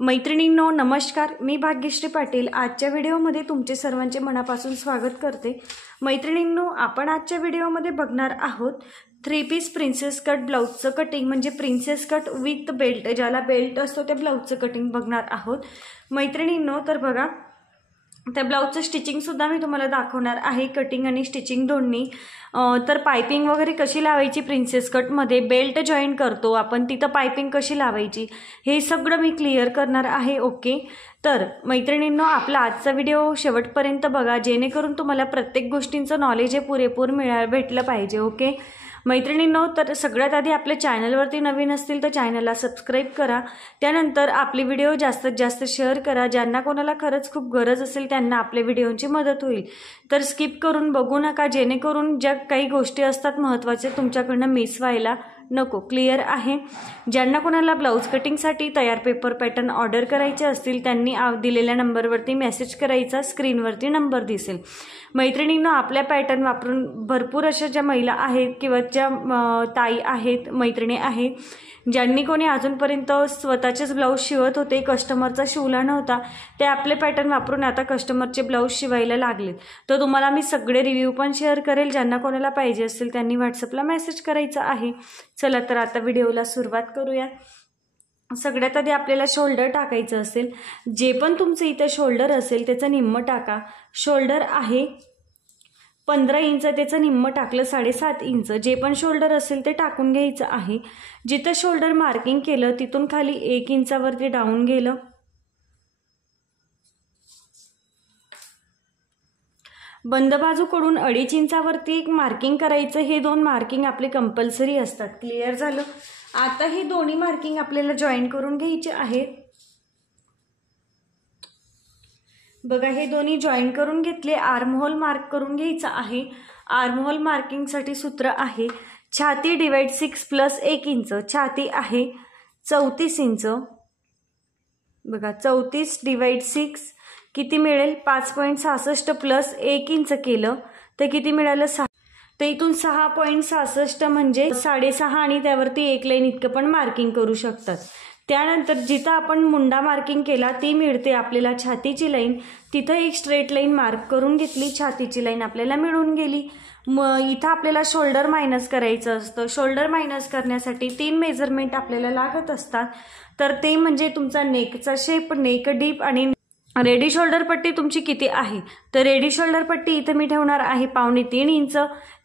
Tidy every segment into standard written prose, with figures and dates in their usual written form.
मैत्रिणींनो नमस्कार, मी भाग्यश्री पाटील आजच्या व्हिडिओमध्ये तुमचे सर्वांचे मनापासून स्वागत करते। मैत्रिणींनो, आपण आजच्या व्हिडिओमध्ये बघणार आहोत 3 पीस प्रिन्सेस कट ब्लाउजचं कटिंग, म्हणजे प्रिन्सेस कट विथ बेल्ट, ज्याला बेल्ट असतो त्या ब्लाउजचं कटिंग बघणार आहोत। मैत्रिणींनो, तर बघा, त्या ब्लाउजचं स्टिचिंग सुद्धा मी तुम्हाला दाखवणार आहे, कटिंग आणि स्टिचिंग दोन्ही। तर पाइपिंग वगैरे कशी लावायची प्रिन्सेस कट मध्ये, बेल्ट जॉईन करतो आपण तिथं पाइपिंग कशी लावायची, हे सगळं मी क्लिअर करणार आहे। ओके, तर मैत्रिणींनो, आपला आजचा व्हिडिओ शेवटपर्यंत बघा, जेणेकरून तुम्हाला प्रत्येक गोष्टींचं नॉलेज हे पुरेपूर भेटलं पाहिजे। ओके मैत्रिणींनो, तर सगळ्यात आधी आपल्या चॅनलवरती नवीन असतील तर चॅनलला सबस्क्राईब करा, त्यानंतर आपले व्हिडिओ जास्तीत जास्त शेअर करा, ज्यांना कोणाला खरंच खूप गरज असेल त्यांना आपल्या व्हिडिओची मदत होईल। तर स्किप करून बघू नका, जेणेकरून ज्या काही गोष्टी असतात महत्त्वाच्या तुमच्याकडनं मिस व्हायला नको। क्लिअर आहे? ज्यांना कोणाला ब्लाउज कटिंगसाठी तयार पेपर पॅटर्न ऑर्डर करायचे असतील त्यांनी दिलेल्या नंबरवरती मेसेज करायचा, स्क्रीनवरती नंबर दिसेल। मैत्रिणींनो, आपल्या पॅटर्न वापरून भरपूर अशा ज्या महिला आहेत किंवा ज्या ताई आहेत, मैत्रिणी आहेत, ज्यांनी कोणी अजूनपर्यंत स्वतःचेच ब्लाऊज शिवत होते, कस्टमरचा शिवला नव्हता, ते आपले पॅटर्न वापरून आता कस्टमरचे ब्लाऊज शिवायला लागलेत। तर तुम्हाला मी सगळे रिव्ह्यू पण शेअर करेल, ज्यांना कोणाला पाहिजे असेल त्यांनी व्हॉट्सअपला मेसेज करायचा आहे। चला तर आता व्हिडिओला सुरुवात करूया। सगळ्यात आधी आपल्याला शोल्डर टाकायचं असेल, जे पण तुमचं इथं शोल्डर असेल त्याचं निम्म टाका। शोल्डर आहे 15 इंच, त्याचं निम्म टाकलं 7.5 इंच, जे पण शोल्डर असेल ते टाकून घ्यायचं आहे। जिथं शोल्डर मार्किंग केलं तिथून खाली 1 इंचावरती डाऊन गेलं, बंद बाजूकडून 2.5 इंचावरती एक मार्किंग करायचं। हे दोन मार्किंग आपले कंपल्सरी असतात। क्लिअर झालं? आता हे दोन्ही मार्किंग आपल्याला जॉईन करून घ्यायचे आहेत। बघा, हे दोन्ही जॉईन करून घेतले, आर्म होल मार्क करून घ्यायचा आहे। आर्म होल मार्किंगसाठी सूत्र आहे छाती डिवाइड 6 प्लस 1 इंच। छाती आहे 34 इंच, बघा 34 डिवाइड 6 किती मिळेल, 5.66 प्लस 1 इंच केलं तर किती मिळालं, 6। तर इथून 6.66 म्हणजे 6.5 आणि त्यावरती 1 लाईन इतकं पण मार्किंग करू शकतात। त्यानंतर जिथं आपण मुंडा मार्किंग केला ती मिळते आपल्याला छातीची लाईन, तिथं एक स्ट्रेट लाईन मार्क करून घेतली, छातीची लाईन आपल्याला मिळून गेली। इथं आपल्याला शोल्डर मायनस करायचं असतं। शोल्डर मायनस करण्यासाठी 3 मेजरमेंट आपल्याला लागत असतात, तर ते म्हणजे तुमचा नेकचा शेप, नेक डीप आणि रेडी शोल्डर पट्टी तुमची किती आहे। तर रेडी शोल्डर पट्टी इथं मी ठेवणार आहे 3.25 इंच,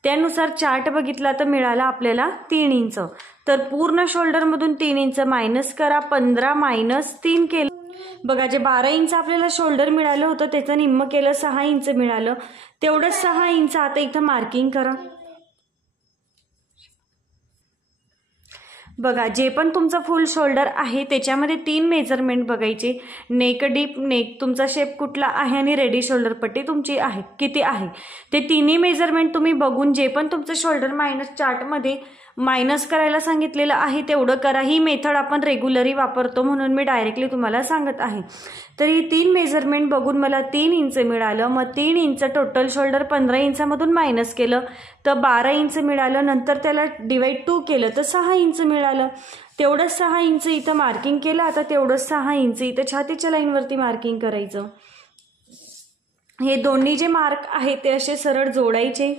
त्यानुसार चार्ट बघितला तर मिळाला आपल्याला 3 इंच। तर पूर्ण शोल्डरमधून 3 इंच मायनस करा, 15 मायनस 3 केलं, बघा जे 12 इंच आपल्याला शोल्डर मिळालं होतं त्याचं निम्म केलं, 6 इंच मिळालं, तेवढं 6 इंच आता इथं मार्किंग करा। बघा, जे पण तुमचं फुल शोल्डर आहे त्याच्यामध्ये 3 मेजरमेंट बघायचे, नेक डीप, नेक तुमचा शेप कुठला आहे आणि रेडी शोल्डर पट्टी तुमची आहे किती आहे, ते तिन्ही मेजरमेंट तुम्ही बघून जे पण तुमचं शोल्डर मायनस चार्टमध्ये मायनस करायला सांगितलेलं आहे तेवढं करा। ही मेथड आपण रेग्युलरी वापरतो म्हणून मी डायरेक्टली तुम्हाला सांगत आहे। तर ही 3 मेजरमेंट बघून मला 3 इंच मिळालं, मग 3 इंच टोटल शोल्डर 15 इंचामधून मायनस केलं तर 12 इंच मिळालं, नंतर त्याला डिवाइड 2 केलं तर 6 इंच मिळालं, तेवढं 6 इंच इथं मार्किंग केलं। आता तेवढं 6 इंच इथं छातीच्या लाईनवरती मार्किंग करायचं। हे दोन्ही जे मार्क आहे ते असे सरळ जोडायचे।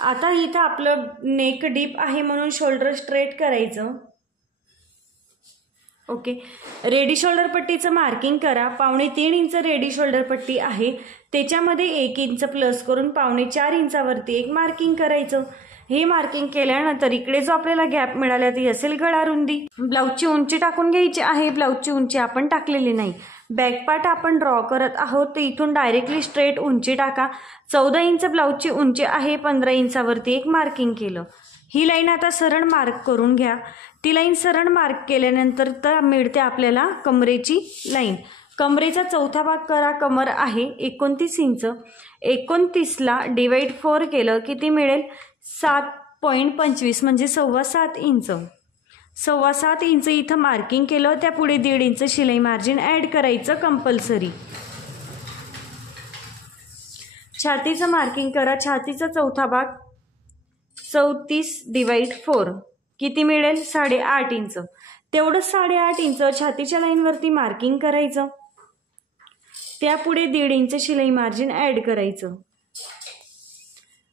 आता इथं आपलं नेक डीप आहे म्हणून शोल्डर स्ट्रेट करायचं। ओके, रेडी शोल्डर पट्टीचं मार्किंग करा, 3.25 इंच रेडी शोल्डर पट्टी आहे, त्याच्यामध्ये 1 इंच प्लस करून 4.25 इंचावरती एक मार्किंग करायचं। हे मार्किंग केल्यानंतर इकडे जो आपल्याला गॅप मिळाला ती असेल गळा रुंदी। ब्लाऊजची उंची टाकून घ्यायची आहे, ब्लाऊजची उंची आपण टाकलेली नाही, बॅक पार्ट आपण ड्रॉ करत आहोत, तर इथून डायरेक्टली स्ट्रेट उंची टाका। 14 इंच ब्लाऊजची उंची आहे, 15 इंचावरती एक मार्किंग केलं। ही लाईन आता सरळ मार्क करून घ्या। ती लाईन सरळ मार्क केल्यानंतर तर मिळते आपल्याला कमरेची लाईन। कमरेचा चौथा भाग करा, कमर आहे 29 इंच, 29ला डिवाइड 4 केलं किती मिळेल, 7.25 म्हणजे 7.25 इंच। 7.25 इंच इथं मार्किंग केलं, त्या पुढे 1.5 इंच शिलाई मार्जिन ऍड करायचं कंपल्सरी। छातीचं मार्किंग करा, छातीचा चौथा भाग 34 डिवाइड 4 किती मिळेल 8.5 इंच. तेवढंच 8.5 इंच छातीच्या लाईनवरती मार्किंग करायचं. त्यापुढे 1.5 इंच शिलाई मार्जिन ॲड करायचं.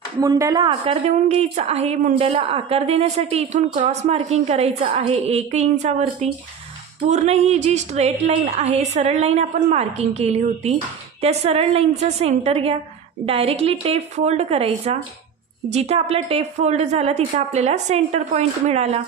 मुंड्याला आकार देऊन घ्यायचा आहे. मुंड्याला आकार देण्यासाठी इथून क्रॉस मार्किंग करायचं आहे 1 इंचावरती. पूर्ण ही जी स्ट्रेट लाईन आहे, सरळ लाईन आपण मार्किंग केली होती, त्या सरळ लाईनचं सेंटर घ्या. डायरेक्टली टेप फोल्ड करायचा. जिथं आपला टेप फोल्ड झाला तिथं आपल्याला सेंटर पॉईंट मिळाला.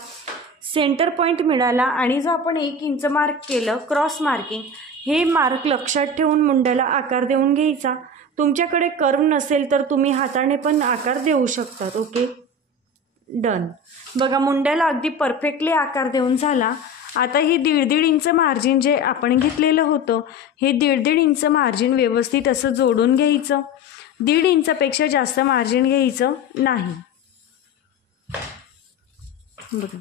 सेंटर पॉईंट मिळाला आणि जो आपण 1 इंच मार्क केलं क्रॉस मार्किंग, हे मार्क लक्षात ठेवून मुंड्याला आकार देऊन घ्यायचा. तुमच्याकडे कर्व नसेल तर तुम्ही हाताने पण आकार देऊ शकतात. Okay, done. बघा मुंड्याला अगदी परफेक्टली आकार देऊन झाला. आता हे 1.5 इंच मार्जिन जे आपण घेतलेलं होतं, हे 1.5 इंच मार्जिन व्यवस्थित असं जोडून घ्यायचं. 1.5 इंचापेक्षा जास्त मार्जिन घ्यायचं नाही. बघा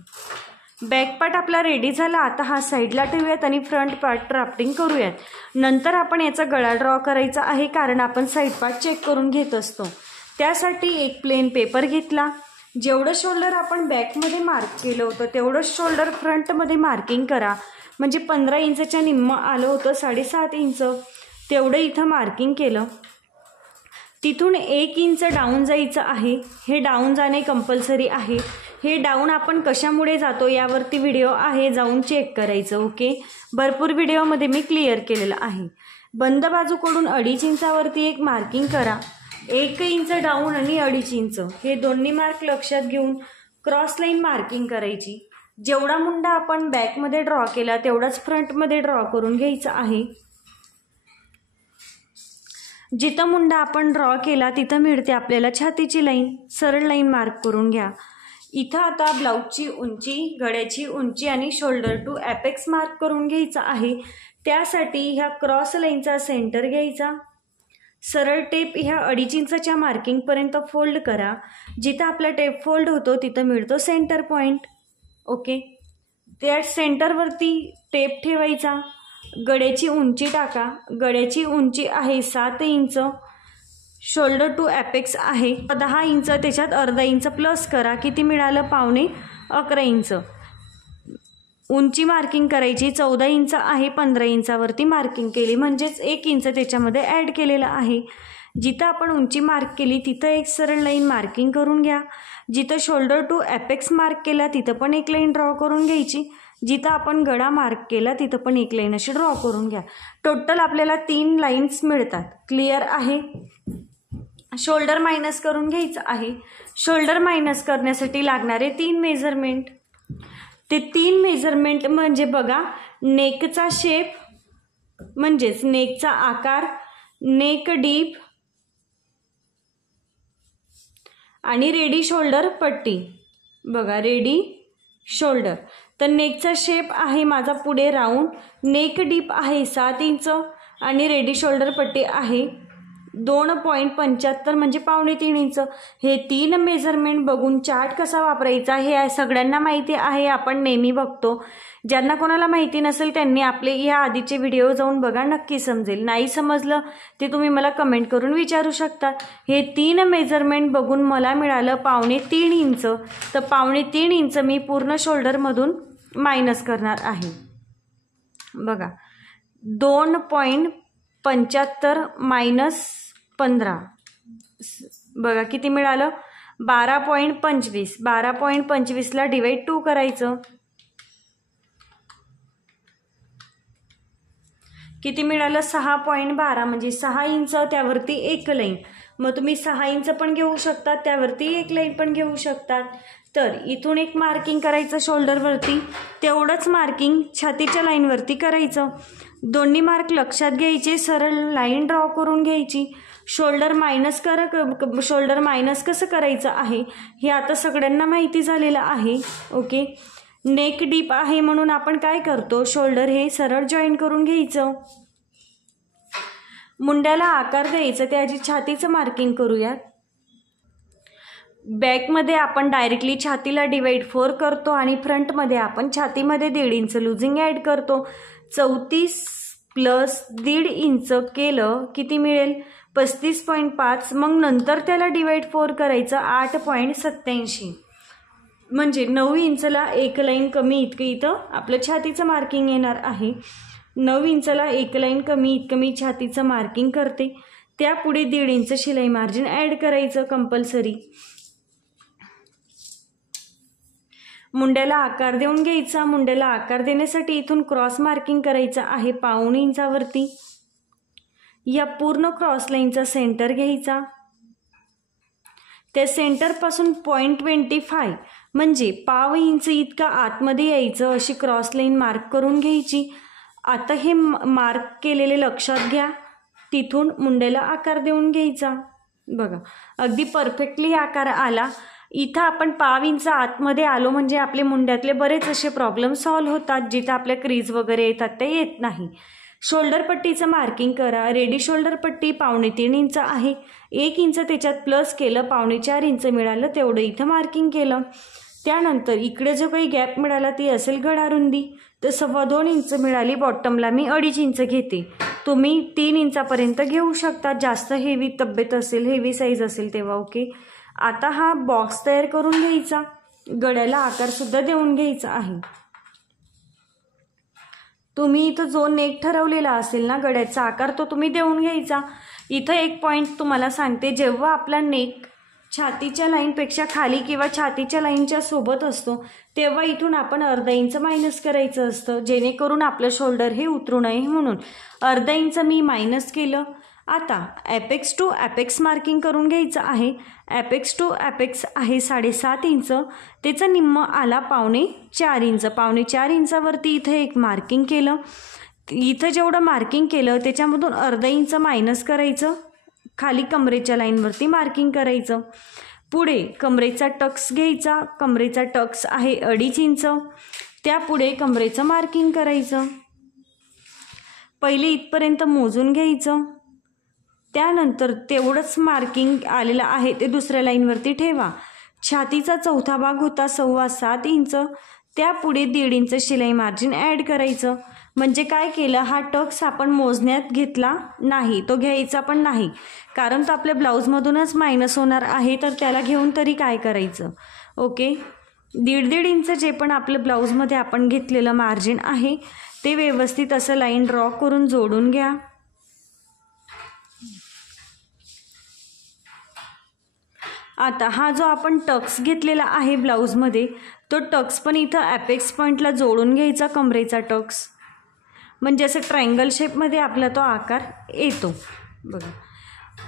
बॅक पार्ट आपला रेडी झाला. आता हा साईडला ठेवूयात आणि फ्रंट पार्ट ड्राफ्टिंग करूयात. नंतर आपण याचा गळा ड्रॉ करायचा आहे, कारण आपण साईड पार्ट चेक करून घेत असतो. त्यासाठी एक प्लेन पेपर घेतला. जेवढं शोल्डर आपण बॅकमध्ये मार्क केलं होतं तेवढंच शोल्डर फ्रंटमध्ये मार्किंग करा. म्हणजे 15 इंचच्या निम्म आलं होतं, 7.5 इंच तेवढं इथं मार्किंग केलं. तिथून 1 इंच डाऊन जायचं आहे. हे डाऊन जाणे कंपल्सरी आहे. हे डाऊन आपण कशामुळे जातो यावरती व्हिडिओ आहे, जाऊन चेक करायचं. ओके, भरपूर व्हिडिओमध्ये मी क्लिअर केलेलं आहे. बंद बाजूकडून 2.5 इंचावरती एक मार्किंग करा. 1 इंच डाऊन आणि 2.5 इंच हे दोन्ही मार्क लक्षात घेऊन क्रॉस लाईन मार्किंग करायची. जेवढा मुंडा आपण बॅकमध्ये ड्रॉ केला तेवढाच फ्रंटमध्ये ड्रॉ करून घ्यायचा आहे. जिथं मुंडा आपण ड्रॉ केला तिथं मिळते आपल्याला छातीची लाईन. सरळ लाईन मार्क करून घ्या. इथं आता ब्लाऊजची उंची, गळ्याची उंची आणि शोल्डर टू ॲपेक्स मार्क करून घ्यायचा आहे. त्यासाठी ह्या क्रॉस लाईनचा सेंटर घ्यायचा. सरळ टेप ह्या 2.5 इंचच्या मार्किंगपर्यंत फोल्ड करा. जिथं आपला टेप फोल्ड होतो तिथं मिळतो सेंटर पॉईंट. ओके, त्या सेंटरवरती टेप ठेवायचा. गळ्याची उंची टाका. गळ्याची उंची आहे 7 इंच. शोल्डर टू ॲपेक्स आहे 10 इंच. त्याच्यात अर्धा इंच प्लस करा. किती मिळालं? 11.25 इंच. उंची मार्किंग करायची 14 इंच आहे. 15 इंचावरती मार्किंग केली, म्हणजेच 1 इंच त्याच्यामध्ये ॲड केलेलं आहे. जिथं आपण उंची मार्क केली तिथं एक सरळ लाईन मार्किंग करून घ्या. जिथं शोल्डर टू ॲपेक्स मार्क केला तिथं पण एक लाईन ड्रॉ करून घ्यायची. जिथं आपण गळा मार्क केला तिथं पण एक लाईन अशी ड्रॉ करून घ्या. टोटल आपल्याला 3 लाईन्स मिळतात. क्लिअर आहे? शोल्डर मायनस करून घ्यायचं आहे. शोल्डर मायनस करण्यासाठी लागणारे 3 मेजरमेंट. ते 3 मेजरमेंट म्हणजे बघा, नेकचा शेप म्हणजेच नेकचा आकार, नेक डीप आणि रेडी शोल्डर पट्टी. बघा रेडी शोल्डर. तर नेकचा शेप आहे माझा पुढे राऊंड, नेक डीप आहे 7 इंच आणि रेडी शोल्डर पट्टी आहे 2.75 म्हणजे 2.25 इंच. हे 3 मेजरमेंट बघून चार्ट कसा वापरायचा हे सगळ्यांना माहिती आहे, आपण नेहमी बघतो. ज्यांना कोणाला माहिती नसेल त्यांनी आपले या आधीचे व्हिडिओ जाऊन बघा, नक्की समजेल. नाही समजलं ते तुम्ही मला कमेंट करून विचारू शकता. हे 3 मेजरमेंट बघून मला मिळालं 2.25 इंच. तर 2.25 इंच मी पूर्ण शोल्डरमधून मायनस करणार आहे. बघा 2.75 मायनस 15, बघा किती मिळालं? 12.25. 12.25ला डिवाइड 2 करायचं. किती मिळालं? 6.12 म्हणजे 6 इंच. त्यावरती एक लाईन. मग तुम्ही 6 इंच पण घेऊ शकता, त्यावरती एक लाईन पण घेऊ शकतात. तर इथून एक मार्किंग करायचं शोल्डरवरती, तेवढंच मार्किंग छातीच्या लाईनवरती करायचं. दोन्ही मार्क लक्षात घ्यायचे, सरळ लाईन ड्रॉ करून घ्यायची. शोल्डर मायनस शोल्डर मायनस कसं करायचं आहे हे आता सगळ्यांना माहिती झालेलं आहे. ओके, नेक डीप आहे म्हणून आपण काय करतो, शोल्डर हे सरळ जॉईन करून घ्यायचं. मुंड्याला आकार द्यायचं, त्याची छातीचं मार्किंग करूयात. बॅकमध्ये आपण डायरेक्टली छातीला डिवाइड 4 करतो आणि फ्रंटमध्ये आपण छातीमध्ये 1.5 इंच लुझिंग ॲड करतो. 34 प्लस 1.5 इंच केलं किती मिळेल? 35.5. मग नंतर त्याला डिवाइड 4 करायचं 8.87. म्हणजे 9 इंचला एक लाईन कमी इतकं इथं आपलं छातीचं मार्किंग येणार आहे. 9 इंचला एक लाईन कमी इतकं मी छातीचं मार्किंग करते. त्यापुढे 1.5 इंच शिलाई मार्जिन ॲड करायचं कंपल्सरी. मुंड्याला आकार देऊन घ्यायचा. मुंड्याला आकार देण्यासाठी इथून क्रॉस मार्किंग करायचं आहे 1.5 इंचावरती. या पूर्ण क्रॉस लाईनचा सेंटर घ्यायचा. त्या सेंटरपासून 0.25 म्हणजे 1/2 इंच इतका आतमध्ये यायचं अशी क्रॉस लाईन मार्क करून घ्यायची. आता हे मार्क केलेले लक्षात घ्या. तिथून मुंड्याला आकार देऊन घ्यायचा. बघा अगदी परफेक्टली आकार आला. इथं आपण 1/2 इंच आतमध्ये आलो म्हणजे आपले मुंड्यातले बरेच असे प्रॉब्लेम सॉल्व्ह होतात. जिथं आपल्या क्रीज वगैरे येतात ते येत नाही. शोल्डर पट्टीचं मार्किंग करा. रेडी शोल्डर पट्टी 3.25 इंच आहे. 1 इंच त्याच्यात प्लस केलं, 3.25 इंच मिळालं, तेवढं इथं मार्किंग केलं. त्यानंतर इकडे जो काही गॅप मिळाला ती असेल गळारुंदी, तर 2.25 इंच मिळाली. बॉटमला मी 2.5 इंच घेते. तुम्ही 3 इंचापर्यंत घेऊ शकता. जास्त हेवी तब्येत असेल, हेवी साईज असेल तेव्हा. ओके, आता हा बॉक्स तयार करून घ्यायचा. गळ्याला आकारसुद्धा देऊन घ्यायचा आहे. तुम्ही इथं जो नेक ठरवलेला असेल ना गळ्याचा आकार, तो तुम्ही देऊन घ्यायचा. इथं एक पॉईंट तुम्हाला सांगते, जेव्हा आपला नेक छातीच्या लाईनपेक्षा खाली किंवा छातीच्या लाईनच्या सोबत असतो तेव्हा इथून आपण 1/2 इंच मायनस करायचं असतं, जेणेकरून आपलं शोल्डर हे उतरू नये म्हणून. 1/2 इंच मी मायनस केलं. आता ॲपेक्स टू ॲपेक्स मार्किंग करून घ्यायचं आहे. ॲपेक्स टू ॲपेक्स आहे 7.5 इंच. त्याचं निम्म आला 4.25 इंच. 4.25 इंचावरती इथं एक मार्किंग केलं. इथं जेवढं मार्किंग केलं त्याच्यामधून 1/2 इंच मायनस करायचं. खाली कमरेच्या लाईनवरती मार्किंग करायचं. पुढे कमरेचा टक्स घ्यायचा. कमरेचा टक्स आहे 2.5 इंच. त्यापुढे कमरेचं मार्किंग करायचं. पहिले इथपर्यंत मोजून घ्यायचं. त्यानंतर तेवढंच मार्किंग आलेलं आहे ते दुसऱ्या लाईनवरती ठेवा. छातीचा चौथा भाग होता 7.25 इंच. त्यापुढे 1.5 इंच शिलाई मार्जिन ॲड करायचं. म्हणजे काय केलं, हा टक्स आपण मोजण्यात घेतला नाही, तो घ्यायचा पण नाही, कारण तो आपल्या ब्लाऊजमधूनच मायनस होणार आहे, तर त्याला घेऊन तरी काय करायचं. ओके, 1.5 इंच जे पण आपलं ब्लाऊजमध्ये आपण घेतलेलं मार्जिन आहे ते व्यवस्थित असं लाईन ड्रॉ करून जोडून घ्या. आता हा जो आपण टक्स घेतलेला आहे ब्लाऊजमध्ये, तो टक्स पण इथं ॲपेक्स पॉईंटला जोडून घ्यायचा. कमरेचा टक्स म्हणजे असं ट्रायंगल शेपमध्ये आपला तो आकार येतो. बघा,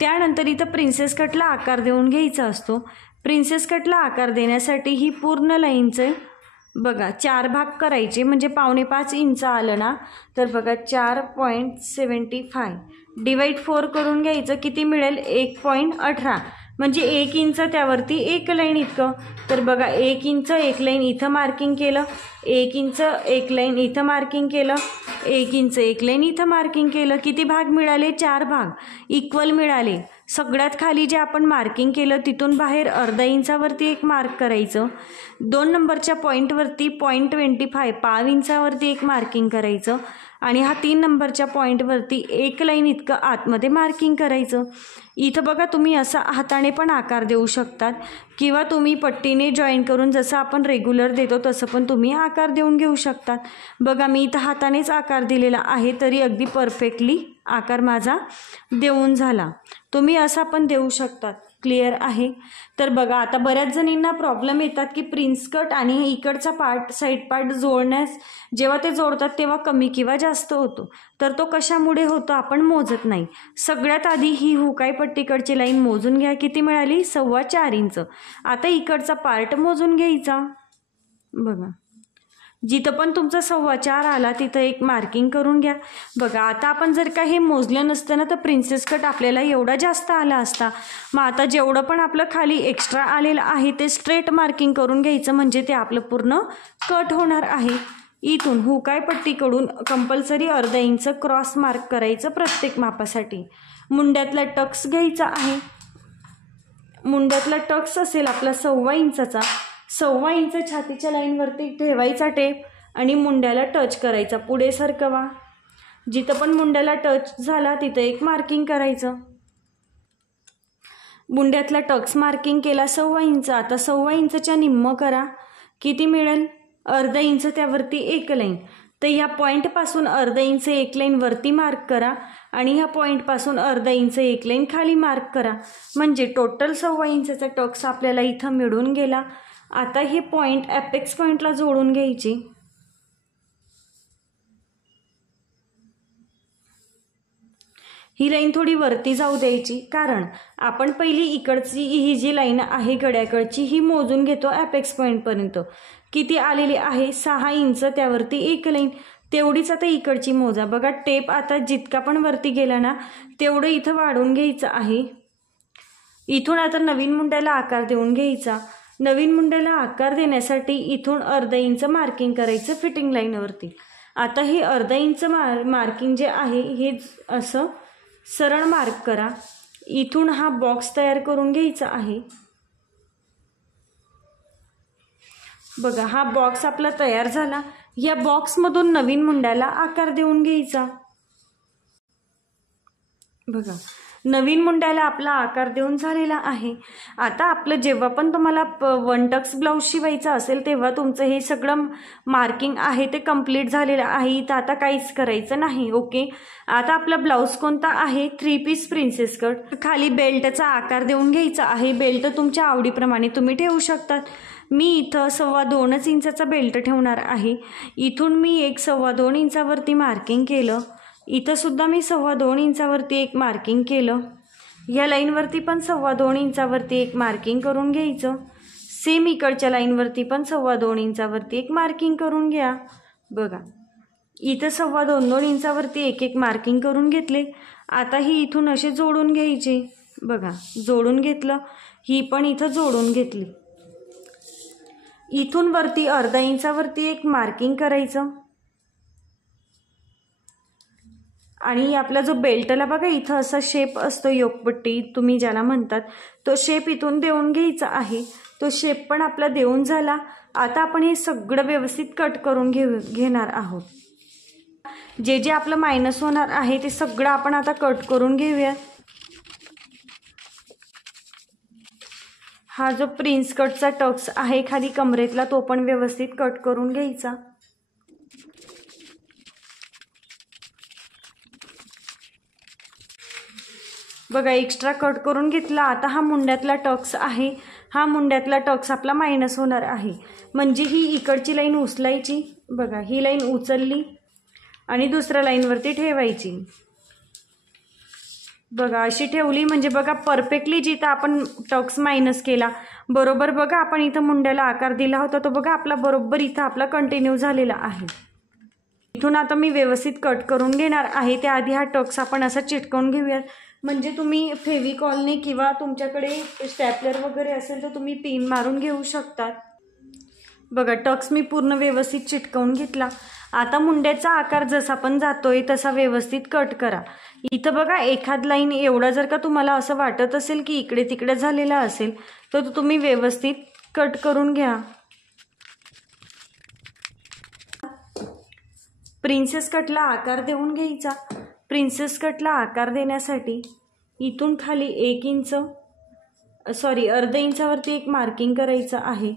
त्यानंतर इथं प्रिन्सेस कटला आकार देऊन घ्यायचा असतो. प्रिन्सेस कटला आकार देण्यासाठी ही पूर्ण लाईनचे बघा 4 भाग करायचे. म्हणजे 4.25 इंच आलं ना, तर बघा 4.75 डिवाइड 4 करून घ्यायचं. किती मिळेल, 1.18 म्हणजे 1 इंच त्यावरती 1 लाईन इतकं. तर बघा 1 इंच 1 लाईन इथं मार्किंग केलं, 1 इंच 1 लाईन इथं मार्किंग केलं, 1 इंच 1 लाईन इथं मार्किंग केलं. किती भाग मिळाले, 4 भाग इक्वल मिळाले. सगळ्यात खाली जे आपण मार्किंग केलं तिथून बाहेर 1/2 इंचावरती एक मार्क करायचं. 2 नंबरच्या पॉईंटवरती 0.25 1/2 इंचावरती एक मार्किंग करायचं. आणि हा 3 नंबरच्या पॉईंटवरती 1 लाईन इतकं आतमध्ये मार्किंग करायचं. इथं बघा तुम्ही असा हाताने पण आकार देऊ शकतात किंवा तुम्ही पट्टीने जॉईन करून जसं आपण रेग्युलर देतो तसं पण तुम्ही आकार देऊन घेऊ शकतात. बघा मी इथं हातानेच आकार दिलेला आहे, तरी अगदी परफेक्टली आकार माझा देऊन झाला. तुम्ही असा पण देऊ शकतात. क्लिअर आहे. तर बघा आता बऱ्याच जणींना प्रॉब्लेम येतात की प्रिन्स कट आणि इकडचा पार्ट साईड पार्ट जोडण्यास जेव्हा ते जोडतात तेव्हा कमी किंवा जास्त होतो. तर तो कशामुळे होतो आपण मोजत नाही. सगळ्यात आधी ही हुकाई पट्टीकडची लाईन मोजून घ्या. किती मिळाली, 4.25 इंच. आता इकडचा पार्ट मोजून घ्यायचा. बघा जिथं पण तुमचा 4.25 आला तिथं एक मार्किंग करून घ्या. बघा आता आपण जर का हे मोजलं नसतं ना तर प्रिन्सेस कट आपल्याला एवढा जास्त आला असता. मग आता जेवढं पण आपलं खाली एक्स्ट्रा आलेलं आहे ते स्ट्रेट मार्किंग करून घ्यायचं, म्हणजे ते आपलं पूर्ण कट होणार आहे. इथून हुकाई पट्टीकडून कंपल्सरी 1/2 इंच क्रॉस मार्क करायचं प्रत्येक मापासाठी. मुंड्यातला टक्स घ्यायचा आहे. मुंड्यातला टक्स असेल आपला 1.25 इंचाचा. 1.25 इंच छातीच्या लाईनवरती ठेवायचा टेप आणि मुंड्याला टच करायचा. पुढे सरकवा. जिथं पण मुंड्याला टच झाला तिथं एक मार्किंग करायचं. मुंड्यातला टक्स मार्किंग केला 1.25 इंच. आता 1.25 इंचच्या निम्म करा. किती मिळेल? अर्धा इंच, त्यावरती एक लाईन. तर ह्या पॉईंटपासून अर्धा इंच एक लाईन वरती मार्क करा आणि ह्या पॉईंटपासून अर्धा इंच एक लाईन खाली मार्क करा. म्हणजे टोटल 1.25 इंचाचा टक्स आपल्याला इथं मिळून गेला. आता हे पॉईंट ॲपेक्स पॉईंटला जोडून घ्यायचे. ही लाईन थोडी वरती जाऊ द्यायची, कारण आपण पहिली इकडची ही जी लाईन आहे गड्याकडची ही मोजून घेतो ॲपेक्स पॉईंटपर्यंत. किती आलेली आहे? 6 इंच, त्यावरती एक लाईन. तेवढीच आता इकडची मोजा. बघा टेप आता जितका पण वरती गेला ना तेवढं इथं वाढवून घ्यायचं आहे. इथून आता नवीन मुंड्याला आकार देऊन घ्यायचा. नवीन मुंड्याला आकार देण्यासाठी इथून अर्धा इंच मार्किंग करायचं फिटिंग लाईनवरती. आता हे अर्धा इंच मार्किंग जे आहे हे असं सरळ मार्क करा. इथून हा बॉक्स तयार करून घ्यायचा आहे. बघा हा बॉक्स आपला तयार झाला. या बॉक्समधून नवीन मुंड्याला आकार देऊन घ्यायचा. बघा नवीन मुंड्याला आपला आकार देऊन झालेला आहे. आता आपलं जेव्हा पण तुम्हाला 1 टक्स ब्लाऊज शिवायचा असेल तेव्हा तुमचं हे सगळं मार्किंग आहे ते कंप्लीट झालेलं आहे. इथं आता काहीच करायचं नाही. ओके, आता आपला ब्लाऊज कोणता आहे? 3 पीस प्रिन्सेस कट. खाली बेल्टचा आकार देऊन घ्यायचा आहे. बेल्ट तुमच्या आवडीप्रमाणे तुम्ही ठेवू शकतात. मी इथं 2.25 इंचाचा बेल्ट ठेवणार आहे. इथून मी एक 2.25 इंचावरती मार्किंग केलं. इथं सुद्धा मी 2.25 इंचावरती एक मार्किंग केलं. या लाईनवरती पण 2.25 इंचावरती एक मार्किंग करून घ्यायचं. सेम इकडच्या लाईनवरती पण 2.25 इंचावरती एक मार्किंग करून घ्या. बघा इथं 2.25 इंचावरती एक एक मार्किंग करून घेतले. आता ही इथून असे जोडून घ्यायचे. बघा जोडून घेतलं. ही पण इथं जोडून घेतली. इथून वरती अर्धा इंचावरती एक मार्किंग करायचं आणि आपला जो बेल्टला बघा इथं असा शेप असतो, योकपट्टी तुम्ही ज्याला म्हणतात, तो शेप इथून देऊन घ्यायचा आहे. तो शेप पण आपला देऊन झाला. आता आपण हे सगळं व्यवस्थित कट करून घेणार आहोत. जे जे आपलं मायनस होणार आहे ते सगळं आपण आता कट करून घेऊया. हा जो प्रिन्स कटचा टक्स आहे खाली कमरेतला तो पण व्यवस्थित कट करून घ्यायचा. बघा एक्स्ट्रा कट करून घेतला. आता हा मुंड्यातला टक्स आहे. हा मुंड्यातला टक्स आपला मायनस होणार आहे. म्हणजे ही इकडची लाईन उचलायची. बघा ही लाईन उचलली आणि दुसऱ्या लाईनवरती ठेवायची. बघा अशी ठेवली म्हणजे बघा परफेक्टली जिथं आपण टक्स मायनस केला बरोबर बघा आपण इथं मुंड्याला आकार दिला होता तो बघा आपला बरोबर इथं आपला कंटिन्यू झालेला आहे. इथून आता मी व्यवस्थित कट करून घेणार आहे. त्याआधी हा टक्स आपण असा चिटकवून घेऊयात. म्हणजे तुम्ही फेविकॉलने किंवा तुमच्याकडे स्टॅपलर वगैरे असेल तर तुम्ही पिन मारून घेऊ शकतात. बघा टक्स मी पूर्ण व्यवस्थित चिटकवून घेतला. आता मुंड्याचा आकार जसा पण जातोय तसा व्यवस्थित कट करा. इथं बघा एखाद लाईन एवढा जर का तुम्हाला असं वाटत असेल की इकडे तिकडे झालेला असेल तर तुम्ही व्यवस्थित कट करून घ्या. प्रिन्सेस कटला आकार देऊन घ्यायचा. प्रिन्सेस कटला आकार देण्यासाठी इथून खाली 1 इंच अर्धा इंचावरती एक मार्किंग करायचं आहे.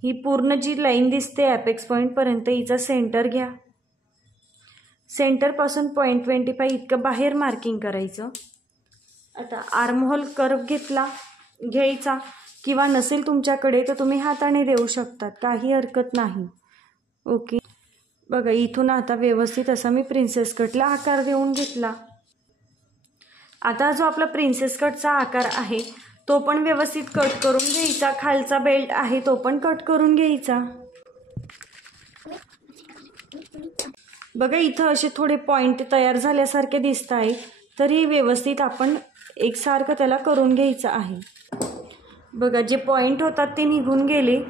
ही पूर्ण जी लाईन दिसते ॲपेक्स पॉईंटपर्यंत हिचा सेंटर घ्या. सेंटरपासून 0.25 इतकं बाहेर मार्किंग करायचं. आता आर्महोल कर्व घ्यायचा किंवा नसेल तुमच्याकडे तर तुम्ही हाताने देऊ शकतात, काही हरकत नाही. ओके, बघा इथून आता व्यवस्थित असा मी प्रिन्सेस कटला आकार देऊन घेतला. आता जो आपला प्रिन्सेस कटचा आकार आहे तो पण व्यवस्थित कट करून घ्यायचा. खालचा बेल्ट आहे तो पण कट करून घ्यायचा. बघा इथं असे थोडे पॉइंट तयार झाल्यासारखे दिसत आहे तर हे व्यवस्थित आपण एकसारखं त्याला करून घ्यायचं आहे. बघा जे पॉइंट होतात ते निघून गेले.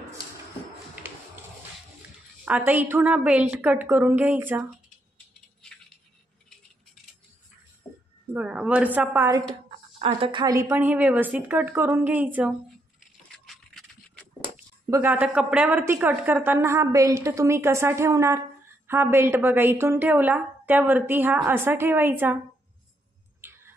आता इथून हा बेल्ट कट करून घ्यायचा. बघा वरचा पार्ट आता खाली पण हे व्यवस्थित कट करून घ्यायचं. बघा आता कपड्यावरती कट करताना हा बेल्ट तुम्ही कसा ठेवणार? हा बेल्ट बघा इथून ठेवला त्यावरती हा असा ठेवायचा.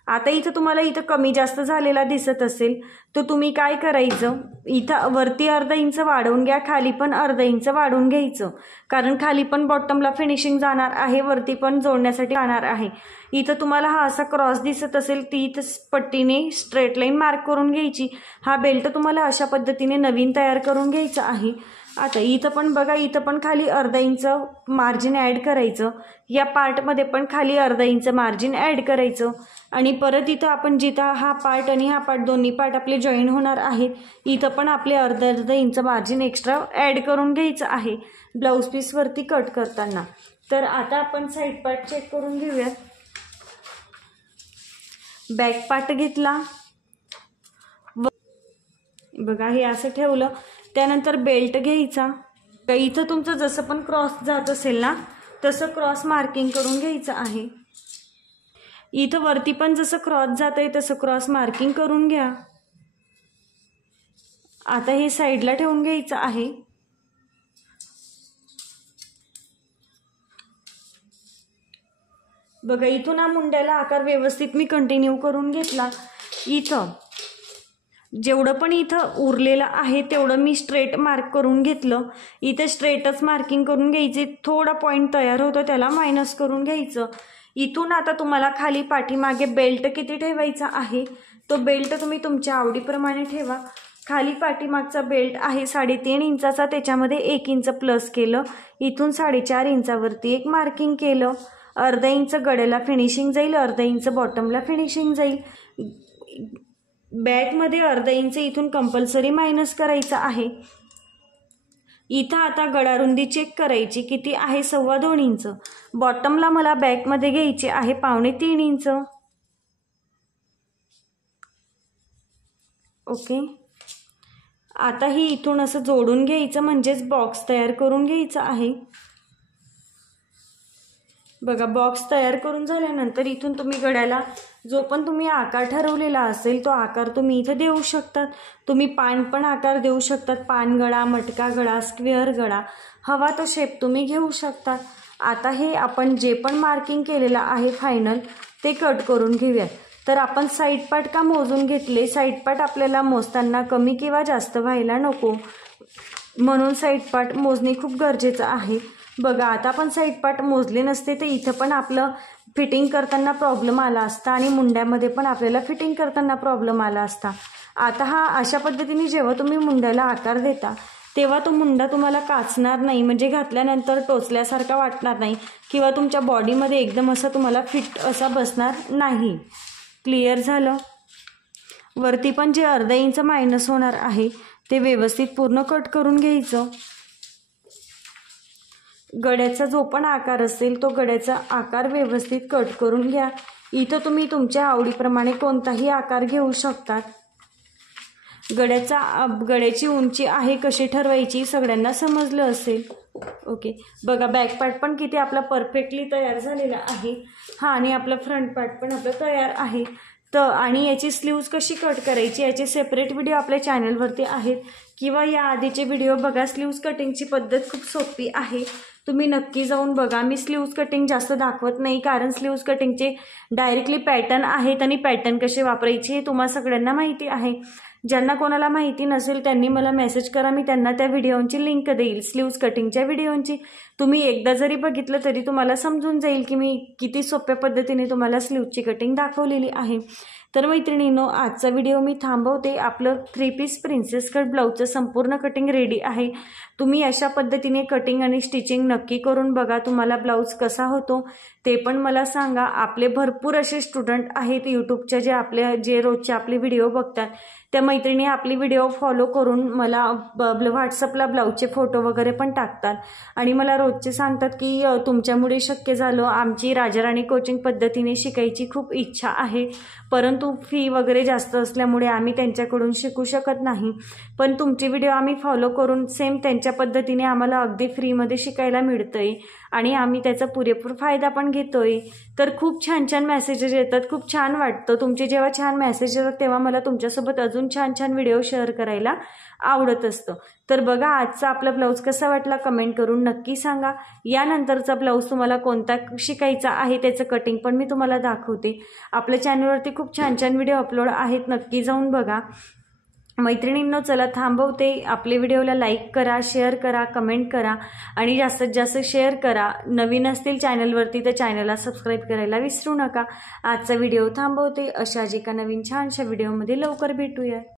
आता इथं तुम्हाला इथं कमी जास्त झालेला दिसत असेल तर तुम्ही काय करायचं, इथं वरती अर्धा इंच वाढवून घ्या, खाली पण अर्धा इंच वाढवून घ्यायचं, कारण खाली पण बॉटमला फिनिशिंग जाणार आहे, वरती पण जोडण्यासाठी जाणार आहे. इथं तुम्हाला हा असा क्रॉस दिसत असेल ती इथं पट्टीने स्ट्रेट लाईन मार्क करून घ्यायची. हा बेल्ट तुम्हाला अशा पद्धतीने नवीन तयार करून घ्यायचा आहे. आता इथं पण बघा, इथं पण खाली अर्धा इंच मार्जिन ॲड करायचं, या पार्टमध्ये पण खाली अर्धा इंच मार्जिन ॲड करायचं आणि परत इथं आपण जिथं हा पार्ट आणि हा पार्ट दोन्ही पार्ट आपले जॉईन होणार आहेत इथं पण आपले अर्धा इंच मार्जिन एक्स्ट्रा ॲड करून घ्यायचं आहे ब्लाऊज पीसवरती कट करताना. तर आता आपण साईड पार्ट चेक करून घेऊयात. बॅक पार्ट घेतला, बघा हे असं ठेवलं, त्यानंतर बेल्ट घ्यायचा. इथं तुमचं जसं पण क्रॉस जात असेल ना तसं क्रॉस मार्किंग करून घ्यायचं आहे. इथं वरती पण जसं क्रॉस जात आहे तसं क्रॉस मार्किंग करून घ्या. आता हे साईडला ठेवून घ्यायचं आहे. बघा इथून हा मुंड्याला आकार व्यवस्थित मी कंटिन्यू करून घेतला. इथं जेवढं पण इथं उरलेलं आहे तेवढं मी स्ट्रेट मार्क करून घेतलं. इथं स्ट्रेटच मार्किंग करून घ्यायची, थोडा पॉईंट तयार होतो त्याला मायनस करून घ्यायचं. इथून आता तुम्हाला खाली पाठीमागे बेल्ट किती ठेवायचा आहे तो बेल्ट तुम्ही तुमच्या आवडीप्रमाणे ठेवा. खाली पाठीमागचा बेल्ट आहे 3.5 इंचाचा, त्याच्यामध्ये 1 इंच प्लस केलं, इथून 4.5 इंचावरती एक मार्किंग केलं. अर्धा इंच गळ्याला फिनिशिंग जाईल, अर्धा इंच बॉटमला फिनिशिंग जाईल. बॅकमध्ये अर्धा इंच इथून कंपल्सरी मायनस करायचं आहे. इथं आता गळा रुंदी चेक करायची किती आहे, 2.25 इंच. बॉटमला मला बॅकमध्ये घ्यायचे आहे 2.25 इंच. ओके, आता ही इथून असं जोडून घ्यायचं, म्हणजेच बॉक्स तयार करून घ्यायचा आहे. बघा बॉक्स तयार करून झाल्यानंतर इथून तुम्ही गळ्याला जो पण तुम्ही आकार ठरवलेला असेल तो आकार तुम्ही इथे देऊ शकतात. तुम्ही पान पण आकार देऊ शकतात, पान गळा, मटका गळा, स्क्वेअर गळा, हवा तो शेप तुम्ही घेऊ शकतात. आता हे आपण जे पण मार्किंग केलेलं आहे फायनल ते कट करून घेऊयात. तर आपण साईड पार्ट का मोजून घेतले, साईड पार्ट आपल्याला मोजताना कमी किंवा जास्त व्हायला नको, म्हणून साईड पार्ट मोजणे खूप गरजेचं आहे. बघा आता आपण साईड पार्ट मोजले नसते तर इथं पण आपलं फिटिंग करताना प्रॉब्लेम आला असता आणि मुंड्यामध्ये पण आपल्याला फिटिंग करताना प्रॉब्लेम आला असता. आता हा अशा पद्धतीने जेव्हा तुम्ही मुंड्याला आकार देता तेव्हा तो मुंडा तुम्हाला काचणार नाही, म्हणजे घातल्यानंतर टोचल्यासारखा वाटणार नाही किंवा तुमच्या बॉडीमध्ये एकदम असं तुम्हाला फिट असा बसणार नाही. क्लिअर झालं. वरती पण जे अर्धा इंच मायनस होणार आहे ते व्यवस्थित पूर्ण कट करून घ्यायचं. गड्याचा जो पण आकार असेल तो गड्याचा आकार व्यवस्थित कट करून घ्या. इथं तुम्ही तुमच्या आवडीप्रमाणे कोणताही आकार घेऊ शकतात. गड्याची उंची आहे कशी ठरवायची सगळ्यांना समजलं असेल. ओके, बघा बॅक पार्ट पण किती आपला परफेक्टली तयार झालेला आहे. हा, आणि आपला फ्रंट पार्ट पण आपला तयार आहे. आणि याची स्लीव्ज कशी कट करायची याचे सेपरेट व्हिडिओ आपल्या चॅनलवरती आहेत किंवा या आधीचे व्हिडिओ बघा. स्लीव्ज कटिंगची पद्धत खूप सोपी आहे, तुम्ही नक्की जाऊन बघा. मी स्लीव्ज कटिंग जास्त दाखवत नाही कारण स्लीव्ज कटिंगचे डायरेक्टली पॅटर्न आहेत आणि पॅटर्न कसे वापरायचे हे तुम्हाला सगळ्यांना माहिती आहे. ज्यांना कोणाला माहिती नसेल त्यांनी मला मेसेज करा, मी त्यांना त्या व्हिडिओची लिंक देईल स्लीव्ज कटिंगच्या व्हिडिओची. तुम्ही एकदा जरी बघितलं तरी तुम्हाला समजून जाईल की मी किती सोप्या पद्धतीने तुम्हाला स्लीव्जची कटिंग दाखवलेली आहे. तर मैत्रिणींनो, आजचा व्हिडिओ मी थांबवते. आपलं 3 पीस प्रिन्सेस कट ब्लाऊजचं संपूर्ण कटिंग रेडी आहे. तुम्ही अशा पद्धतीने कटिंग आणि स्टिचिंग नक्की करून बघा. तुम्हाला ब्लाऊज कसा होतो ते पण मला सांगा. आपले भरपूर असे स्टुडंट आहेत यूट्यूबच्या जे रोजचे आपले व्हिडिओ बघतात. त्या मैत्रिणी आपली व्हिडिओ फॉलो करून मला व्हॉट्सअपला ब्लाऊजचे फोटो वगैरे पण टाकतात आणि मला रोजचे सांगतात की तुमच्यामुळे शक्य झालं, आमची राजाराणी कोचिंग पद्धतीने शिकायची खूप इच्छा आहे, परंतु फी वगैरे जास्त असल्यामुळे आम्ही त्यांच्याकडून शिकू शकत नाही, पण तुमची व्हिडिओ आम्ही फॉलो करून सेम त्यांच्या पद्धतीने आम्हाला अगदी फ्रीमध्ये शिकायला मिळतंय आणि आम्ही त्याचा पुरेपूर फायदा पण घेतोय. तर खूप छान छान मेसेजेस येतात, खूप छान वाटतं. तुमचे जेव्हा छान मेसेज येतात तेव्हा मला तुमच्यासोबत अजून अजून छान छान व्हिडिओ शेअर करायला आवडत असतं। तर बघा आजचा आपला ब्लाऊज कसा वाटला कमेंट करून नक्की सांगा। यानंतरचा ब्लाऊज तुम्हाला कोणता शिकायचा आहे त्याचं कटिंग पण मी तुम्हाला दाखवते। आपल्या चॅनलवरती खूप छान छान व्हिडिओ अपलोड आहेत, नक्की जाऊन बघा। मैत्रिणींनो चला थांबवते, आपले व्हिडिओला लाईक करा, शेअर करा, कमेंट करा आणि जास्तीत जास्त शेअर करा। नवीन असतील चॅनलवरती तर चॅनलला सबस्क्राईब करायला विसरू नका। आजचा व्हिडिओ थांबवते, अशाच एका नवीन छानशा व्हिडिओमध्ये लवकर भेटूया।